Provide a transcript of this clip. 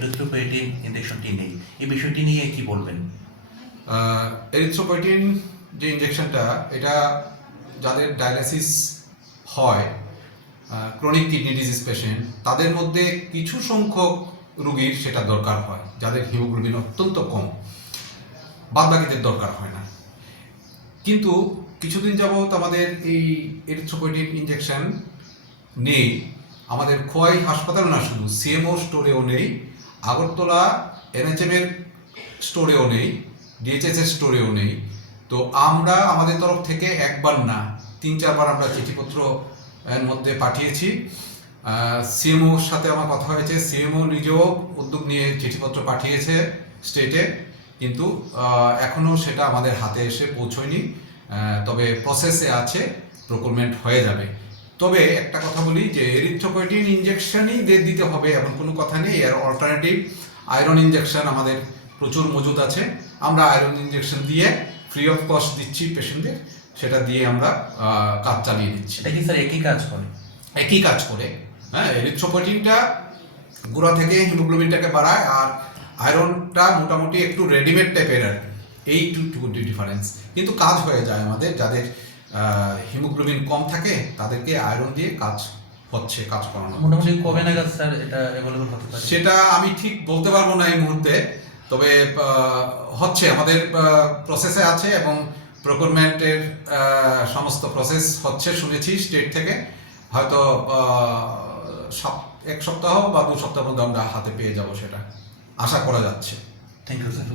Erythropoietin ইনজেকশনটি নেই, এই বিষয়টি নিয়ে কি বলবেন? এরিথ্রোপয়েটিন যে ইনজেকশনটা, এটা যাদের ডায়ালাইসিস হয়, ক্রনিক কিডনি ডিজিজ পেশেন্ট, তাদের মধ্যে কিছু সংখ্যক রুগীর সেটা দরকার হয়, যাদের হিমোগ্লোবিন অত্যন্ত কম, বাদবাকিদের দরকার হয় না। কিন্তু কিছুদিন যাবৎ আমাদের এই এরিথ্রোপয়েটিন ইনজেকশন নেই। আমাদের খোয়াই হাসপাতালে না, শুধু সিএমও স্টোরেও নেই, আগরতলা এনএচএম এর স্টোরেও নেই, ডিএইচএস এর স্টোরেও নেই। তো আমরা আমাদের তরফ থেকে একবার না 3-4বার আমরা চিঠিপত্র এর মধ্যে পাঠিয়েছি। সিএমওর সাথে আমার কথা হয়েছে, সিএমও নিজেও উদ্যোগ নিয়ে চিঠিপত্র পাঠিয়েছে স্টেটে, কিন্তু এখনও সেটা আমাদের হাতে এসে পৌঁছয়নি। তবে প্রসেসে আছে, প্রকুরমেন্ট হয়ে যাবে। তবে একটা কথা বলি যে এরিথ্রোপয়েটিন ইনজেকশনই দিতে হবে এমন কোনো কথা নেই। এর অল্টারনেটিভ আয়রন ইনজেকশন আমাদের প্রচুর মজুদ আছে। আমরা আয়রন ইনজেকশন দিয়ে ফ্রি অফ কস্ট দিচ্ছি পেশেন্টদের, সেটা দিয়ে আমরা কাজ চালিয়ে দিচ্ছি। এটা কি স্যার একই কাজ করে? একই কাজ করে। হ্যাঁ, এরিথ্রোপয়েটিনটা গোড়া থেকে হিমোগ্লোবিনটাকে বাড়ায়, আর আয়রনটা মোটামুটি একটু রেডিমেড টাইপের আর কি, এইটুকু ডিফারেন্স। কিন্তু কাজ হয়ে যায় আমাদের যাদের হিমোগ্লোবিন কম থাকে, তাদেরকে আয়রন দিয়ে কাজ করানো। মোটামুটি কবে নাগাদ স্যার এটা অ্যাভেলেবল হতে পারে? সেটা আমি ঠিক বলতে পারবো না এই মুহূর্তে, তবে হচ্ছে, আমাদের প্রসেসে আছে এবং প্রকুরমেন্টের সমস্ত প্রসেস হচ্ছে শুনেছি স্টেট থেকে। হয়তো 1 সপ্তাহ বা 2 সপ্তাহের মধ্যে আমরা হাতে পেয়ে যাব, সেটা আশা করা যাচ্ছে। Thank you sir.